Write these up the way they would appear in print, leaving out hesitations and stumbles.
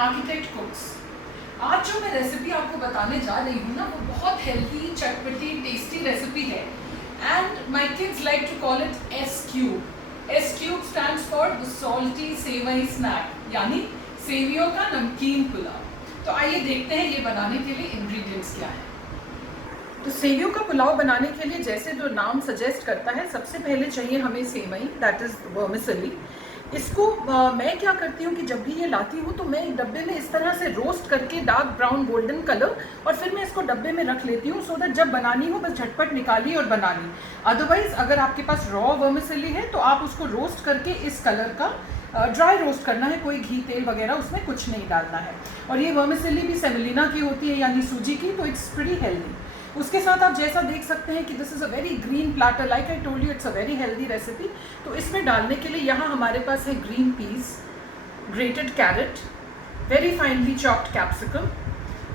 Architect कुक्स। आज जो मैं रेसिपी आपको बताने जा रही हूँ ना, वो बहुत हेल्दी, चटपटी, टेस्टी रेसिपी है। And my kids like to call it S cube. S cube stands for the salty sevai snack, यानी सेवियों का नमकीन पुलाव। तो आइए देखते हैं ये बनाने के लिए इंग्रेडिएंट्स क्या है। तो सेवियों का पुलाव बनाने के लिए जैसे जो नाम सजेस्ट करता है, सबसे पहले चाहिए हमें सेवई, दैट इज वर्मिसेली। इसको मैं क्या करती हूँ कि जब भी ये लाती हूँ तो मैं एक डब्बे में इस तरह से रोस्ट करके डार्क ब्राउन गोल्डन कलर, और फिर मैं इसको डब्बे में रख लेती हूँ, सो दैट जब बनानी हो बस झटपट निकाली और बना ली। अदरवाइज अगर आपके पास रॉ वर्मिसेली है तो आप उसको रोस्ट करके इस कलर का ड्राई रोस्ट करना है, कोई घी तेल वगैरह उसमें कुछ नहीं डालना है। और ये वर्मिसेली भी सेमेलिना की होती है, यानी सूजी की, तो इट्स प्रीटी हेल्दी। उसके साथ आप जैसा देख सकते हैं कि this is a very green platter, like I told you it's a very healthy recipe. तो इसमें डालने के लिए यहाँ हमारे पास है green peas, grated carrot, very finely chopped capsicum.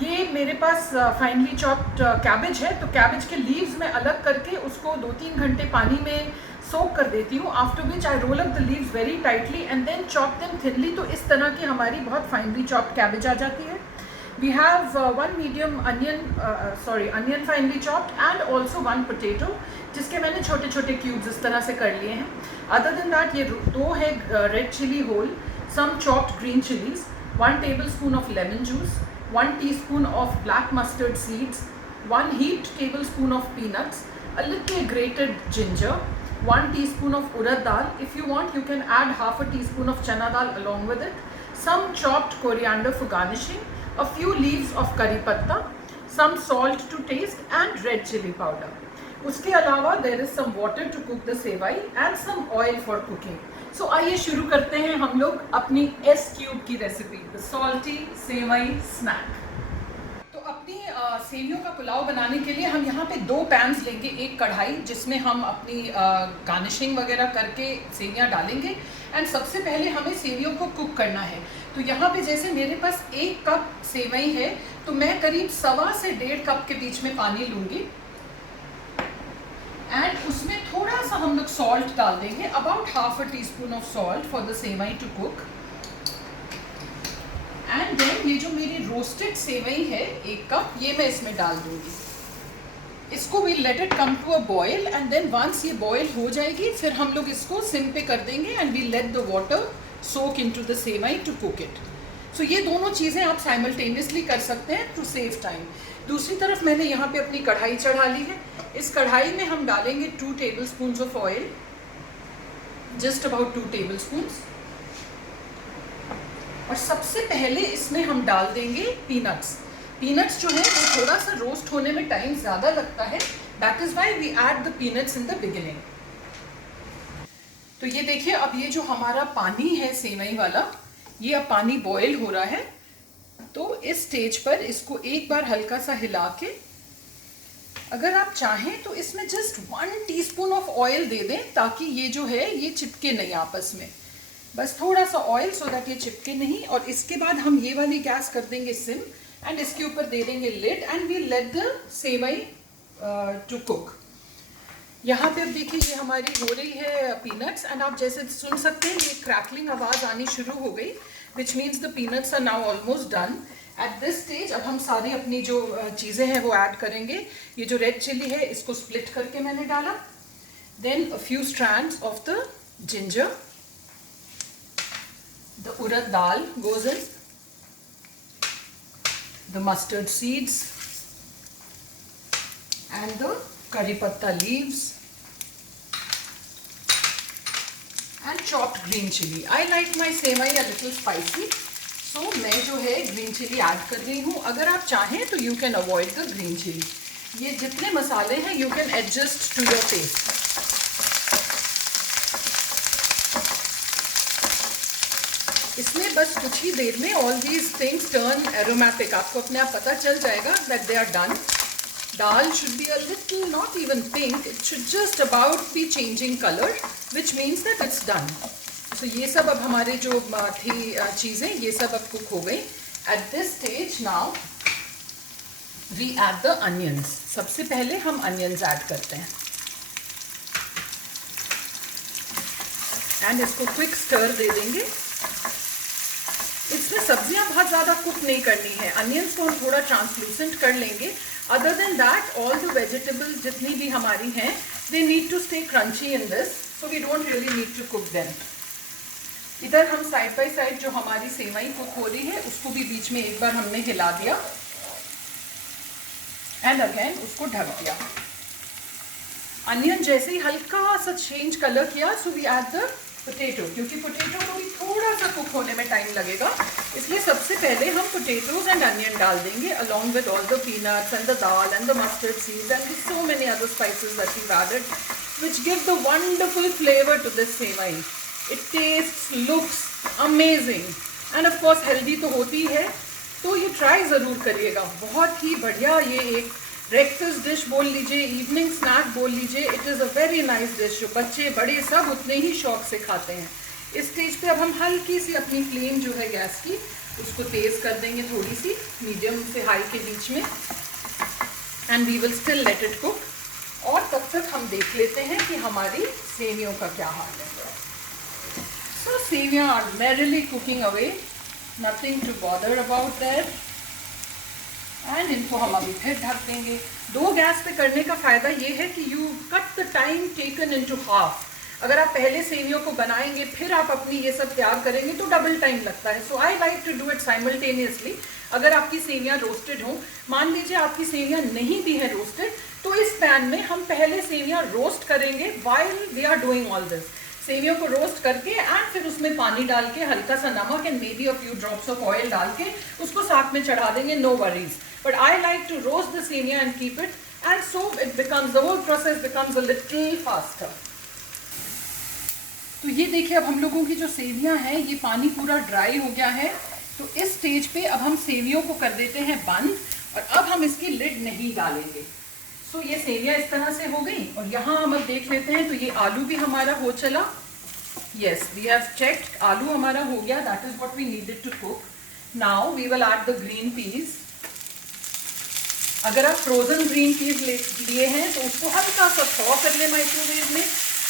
ये मेरे पास फाइनली चॉप्ड कैबेज है, तो कैबेज के लीव्स में अलग करके उसको 2-3 घंटे पानी में सोक कर देती हूँ। After which I roll up the leaves very tightly and then chop them thinly. तो इस तरह की हमारी बहुत फाइनली चॉप्ड कैबेज आ जाती है। We have one medium onion finely chopped and also one potato, जिसके मैंने छोटे छोटे क्यूब्स इस तरह से कर लिए हैं। अदर देन दैट ये दो है red chilli whole, some chopped green chilies, 1 tablespoon of lemon juice, 1 teaspoon of black mustard seeds, 1 heaped tablespoon of peanuts, a little grated ginger, 1 teaspoon of urad dal. If you want, you can add half a teaspoon of chana dal along with it, some chopped coriander for garnishing, a few leaves of curry patta, some salt to taste and red chili powder. उसके अलावा there is some water to cook the sevai and some oil for cooking. So आइए शुरू करते हैं हम लोग अपनी S cube की recipe, the salty sevai snack. तो अपनी सेवियों का पुलाव बनाने के लिए हम यहाँ पे 2 पैन्स लेंगे, एक कढ़ाई जिसमें हम अपनी गार्निशिंग वगैरह करके सेवियाँ डालेंगे। एंड सबसे पहले हमें सेवियों को कुक करना है। तो यहाँ पे जैसे मेरे पास 1 कप सेवई है, तो मैं करीब 1.25 से 1.5 कप के बीच में पानी लूँगी। एंड उसमें थोड़ा सा हम लोग सॉल्ट डाल देंगे, about half a teaspoon of salt for the sevai to cook. And then ये जो मेरी रोस्टेड सेवई है 1 कप, ये मैं इसमें डाल दूँगी। इसको we let it come to a boil and then once ये बॉयल हो जाएगी, फिर हम लोग इसको सिम पे कर देंगे and we let the water soak into the sevai to cook it. So ये दोनों चीज़ें आप साइमल्टेनियसली कर सकते हैं टू सेव टाइम। दूसरी तरफ मैंने यहाँ पे अपनी कढ़ाई चढ़ा ली है। इस कढ़ाई में हम डालेंगे 2 tablespoons of oil, just about 2 tablespoons। और सबसे पहले इसमें हम डाल देंगे पीनट्स। पीनट्स जो है वो थोड़ा सा रोस्ट होने में टाइम ज़्यादा लगता है, that is why we add the peanuts in the beginning. तो ये देखिए, अब ये जो हमारा पानी है सेवई वाला, ये अब पानी बॉयल हो रहा है। तो इस स्टेज पर इसको एक बार हल्का सा हिला के, अगर आप चाहें तो इसमें जस्ट 1 टीस्पून ऑफ ऑयल दे दें, ताकि ये जो है ये चिपके नहीं आपस में। बस थोड़ा सा ऑयल, सो दैट ये चिपके नहीं। और इसके बाद हम ये वाली गैस कर देंगे सिम एंड इसके ऊपर दे देंगे lid and we let the sevai to cook. यहाँ पे अब देखिए ये हमारी हो रही है पीनट्स, एंड आप जैसे सुन सकते हैं ये क्रैकलिंग आवाज़ आनी शुरू हो गई, which means the peanuts are now almost done. At this stage अब हम सारी अपनी जो चीज़ें हैं वो ऐड करेंगे। ये जो रेड चिली है इसको स्प्लिट करके मैंने डाला, then a few strands of the ginger, the urad dal goes in, the mustard seeds and the curry patta leaves and chopped green chili. I like my sevai a little spicy, so मैं जो है green chili add कर रही हूँ। अगर आप चाहें तो you can avoid the green chili. ये जितने मसाले हैं you can adjust to your taste. इसमें बस कुछ ही देर में all these things turn aromatic. आपको अपने आप पता चल जाएगा that they are done. Dal should be a little, not even pink, it should just about be changing colour, which means that it's done. So ये सब अब हमारे जो थी चीज़ें, ये सब अब कुक हो गई। At this stage now we add the onions. सबसे पहले हम अनियंस ऐड करते हैं एंड इसको क्विक स्टर दे देंगे। इसमें सब्जियां बहुत ज़्यादा कुक नहीं करनी है, अनियंस को हम थोड़ा ट्रांसलूसेंट कर लेंगे। Other than that all the vegetables जितनी भी हमारी हैं they need to stay crunchy in this, so we don't really need to cook them. इधर हम साइड बाय साइड जो हमारी सेवई कुक हो रही है उसको भी बीच में एक बार हमने हिला दिया एंड अगेन उसको ढक दिया। अनियन जैसे ही हल्का सा चेंज कलर किया so we add the potato, क्योंकि पोटैटो को भी थोड़ा सा कुक होने में टाइम लगेगा, इसलिए सबसे पहले हम पोटैटोज एंड अनियन डाल देंगे along with all the peanuts and the dal and the mustard seeds and so many other spices that we added which give the wonderful flavour to this sevai. It tastes, looks amazing and of course healthy तो होती है, तो ये try ज़रूर करिएगा। बहुत ही बढ़िया, ये एक ब्रेकफास्ट डिश बोल लीजिए, इवनिंग स्नैक बोल लीजिए, it is a very nice dish जो बच्चे बड़े सब उतने ही शौक से खाते हैं। इस स्टेज पे अब हम हल्की सी अपनी फ्लेम जो है गैस की उसको तेज़ कर देंगे, थोड़ी सी मीडियम से हाई के बीच में, and we will still let it cook. और तब तक हम देख लेते हैं कि हमारी सेवियों का क्या हाल है। So seviyan are merrily cooking away, nothing to bother about that, and इनको हम अभी फिर ढक देंगे। दो गैस पे करने का फ़ायदा ये है कि you cut the time taken into half. अगर आप पहले सेवियों को बनाएंगे फिर आप अपनी ये सब तैयार करेंगे तो डबल टाइम लगता है। So I like to do it simultaneously. अगर आपकी सेवियां रोस्टेड हों, मान लीजिए आपकी सेवियां नहीं भी हैं रोस्टेड, तो इस पैन में हम पहले सेवियां रोस्ट करेंगे while we are doing all this. सेवियों को रोस्ट करके एंड फिर उसमें पानी डाल के हल्का सा नमक and maybe a few drops of oil डाल के उसको साथ में चढ़ा देंगे, no worries. But I like to roast the seviya and keep it, and so it becomes, the whole process becomes a little faster. तो ये देखिए अब हम लोगों की जो सेवियां हैं ये पानी पूरा ड्राई हो गया है। तो इस स्टेज पे अब हम सेवियों को कर देते हैं बंद, और अब हम इसकी लिड नहीं डालेंगे। सो ये सेवियां इस तरह से हो गई, और यहाँ हम अब देख लेते हैं तो ये आलू भी हमारा हो चला। यस, वी हैव चेक्ड, आलू हमारा हो गया, that is what we needed to cook. Now we will add the green peas. अगर आप फ्रोजन ग्रीन पीस लिए हैं तो उसको हल्का सा थॉ कर ले माइक्रोवेव में,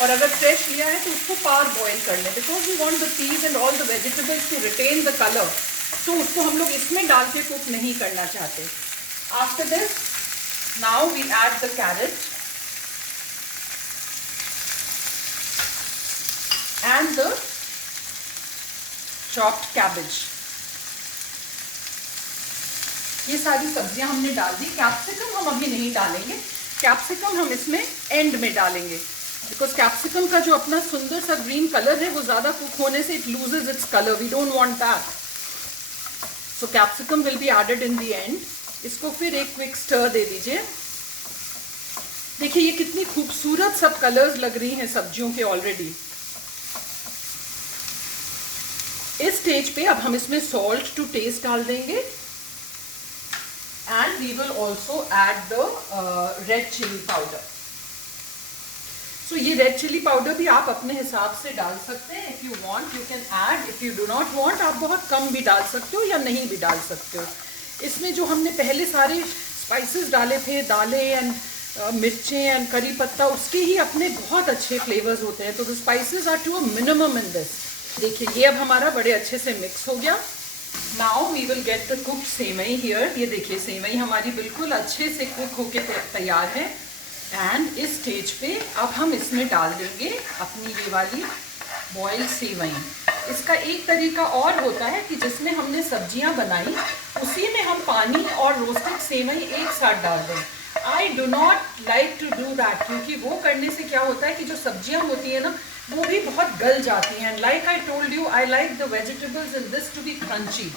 और अगर फ्रेश लिया है तो उसको पार बॉईल कर लें, because we want the peas and all the vegetables to retain the colour. तो उसको हम लोग इसमें डाल के कुक नहीं करना चाहते। After this now we add the carrot and the chopped cabbage. ये सारी सब्जियां हमने डाल दी। कैप्सिकम हम अभी नहीं डालेंगे, कैप्सिकम हम इसमें एंड में डालेंगे, बिकॉज कैप्सिकम का जो अपना सुंदर सा ग्रीन कलर है वो ज़्यादा कुक होने से it loses its colour, we don't want that. So capsicum will be added in the end. इसको फिर एक क्विक स्टर दे दीजिए। देखिए ये कितनी खूबसूरत सब कलर्स लग रही हैं सब्जियों के ऑलरेडी। इस स्टेज पे अब हम इसमें सॉल्ट टू टेस्ट डाल देंगे, and we will also add the red chilli powder. So ये रेड चिली पाउडर भी आप अपने हिसाब से डाल सकते हैं। If you want you can add, if you do not want आप बहुत कम भी डाल सकते हो या नहीं भी डाल सकते हो। इसमें जो हमने पहले सारे स्पाइसेस डाले थे, दालें एंड मिर्चें एंड करी पत्ता, उसके ही अपने बहुत अच्छे फ्लेवर्स होते हैं। तो the spices are to a minimum in this. देखिए ये अब हमारा बड़े अच्छे से मिक्स हो गया। Now we will get the cooked sevai here. ये देखिए सेवई हमारी बिल्कुल अच्छे से कुक होके तैयार है, एंड इस स्टेज पे अब हम इसमें डाल देंगे अपनी ये वाली बॉइल्ड सेवई। इसका एक तरीका और होता है कि जिसमें हमने सब्जियां बनाई उसी में हम पानी और रोस्टेड सेवई एक साथ डाल दें। I do not like to do that, क्योंकि वो करने से क्या होता है कि जो सब्जियां होती है ना वो भी बहुत गल जाती हैं। Like I told you, I like the vegetables in this to be crunchy.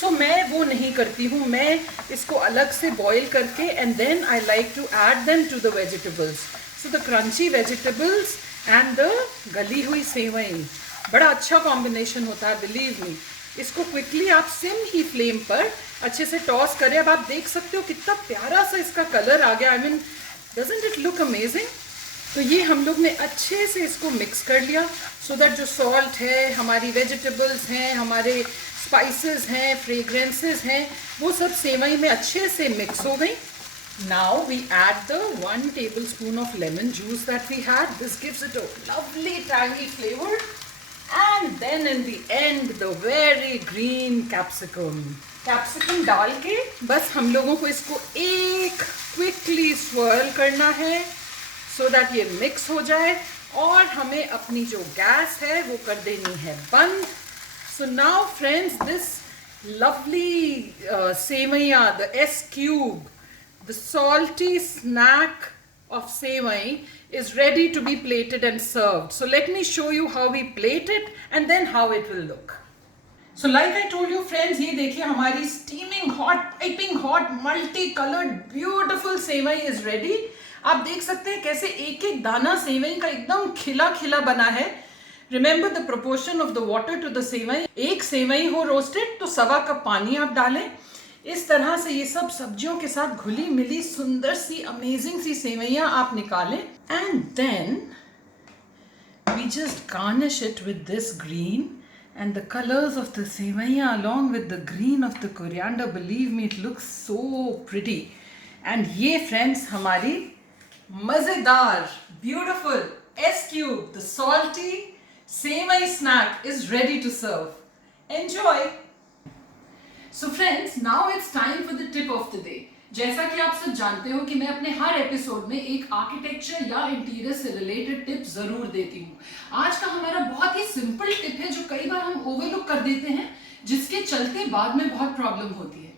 So मैं वो नहीं करती हूँ, मैं इसको अलग से बॉईल करके and then I like to add them to the vegetables. So the crunchy vegetables and the गली हुई सेवई बड़ा अच्छा कॉम्बिनेशन होता है, बिलीव मी। इसको क्विकली आप सिम ही फ्लेम पर अच्छे से टॉस करें। अब आप देख सकते हो कितना प्यारा सा इसका कलर आ गया। I mean doesn't it look amazing. तो ये हम लोग ने अच्छे से इसको मिक्स कर लिया, सो दैट जो सॉल्ट है, हमारी वेजिटेबल्स हैं, हमारे स्पाइसेस हैं, फ्रेग्रेंसेस हैं, वो सब सेवई में अच्छे से मिक्स हो गई। Now we add the 1 tablespoon of lemon juice that we had. This gives it a lovely tangy flavor. and then in the end the very green capsicum. Capsicum डाल के बस हम लोगों को इसको एक क्विकली swirl करना है so that ये मिक्स हो जाए और हमें अपनी जो गैस है वो कर देनी है बंद. So now friends, this lovely sevaiya, the S cube, the salty snack of sevai is ready to be plated and served. So let me show you how we plate it and then how it will look. So like I told you friends, ये देखिए हमारी steaming hot, piping hot, multi-colored beautiful sevai is ready. आप देख सकते हैं कैसे एक एक दाना सेवई का एकदम खिला खिला बना है. Remember the proportion of the water to the सेवई. एक सेवई हो रोस्टेड तो 1.25 कप पानी आप डालें. इस तरह से ये सब सब्जियों के साथ घुली मिली सुंदर सी अमेजिंग सी सेवैयाँ आप निकालें. And then we just garnish it with this green. And the colors of the sevaiya along with the green of the coriander, believe me, it looks so pretty. And ye friends, hamari mazedar, beautiful S cube, the salty sevai snack is ready to serve. Enjoy. So friends, now it's time for the tip of the day. जैसा कि आप सब जानते हो कि मैं अपने हर episode में एक आर्किटेक्चर या इंटीरियर से रिलेटेड टिप जरूर देती हूँ. आज का हमारा बहुत ही सिंपल टिप है जो कई बार हम ओवरलुक कर देते हैं, जिसके चलते बाद में बहुत प्रॉब्लम होती है.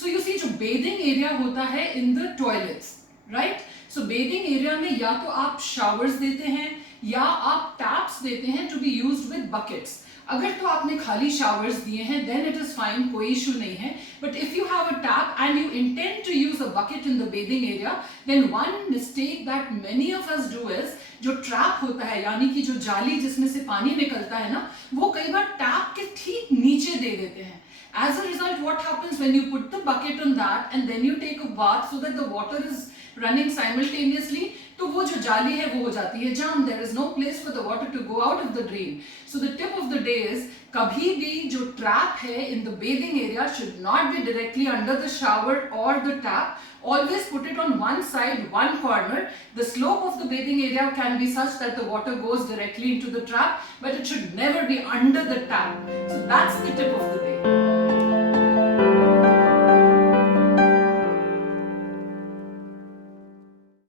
सो यू सी, जो बेदिंग एरिया होता है in the toilets, right. So bathing area में या तो आप शावर्स देते हैं या आप टैप्स देते हैं to be used with buckets. अगर तो आपने खाली शावर्स दिए हैं देन इट इज फाइन, कोई इशू नहीं है. But if you have a tap and you intend to use a bucket in the bathing area, then one mistake that many of us do is, जो trap होता है यानी कि जो जाली जिसमें से पानी निकलता है ना, वो कई बार टैप के ठीक नीचे दे देते हैं. As a result, what happens when you put the bucket on that and then you take a bath so that the water is running simultaneously, तो वो जो जाली है वो हो जाती है जाम. There is no place for the water to go out of the drain. So the tip of the day is, कभी भी जो trap है in the bathing area should not be directly under the shower or the tap. Always put it on one side, one corner. The slope of the bathing area can be such that the water goes directly into the trap, but it should never be under the tap. So that's the tip of the day.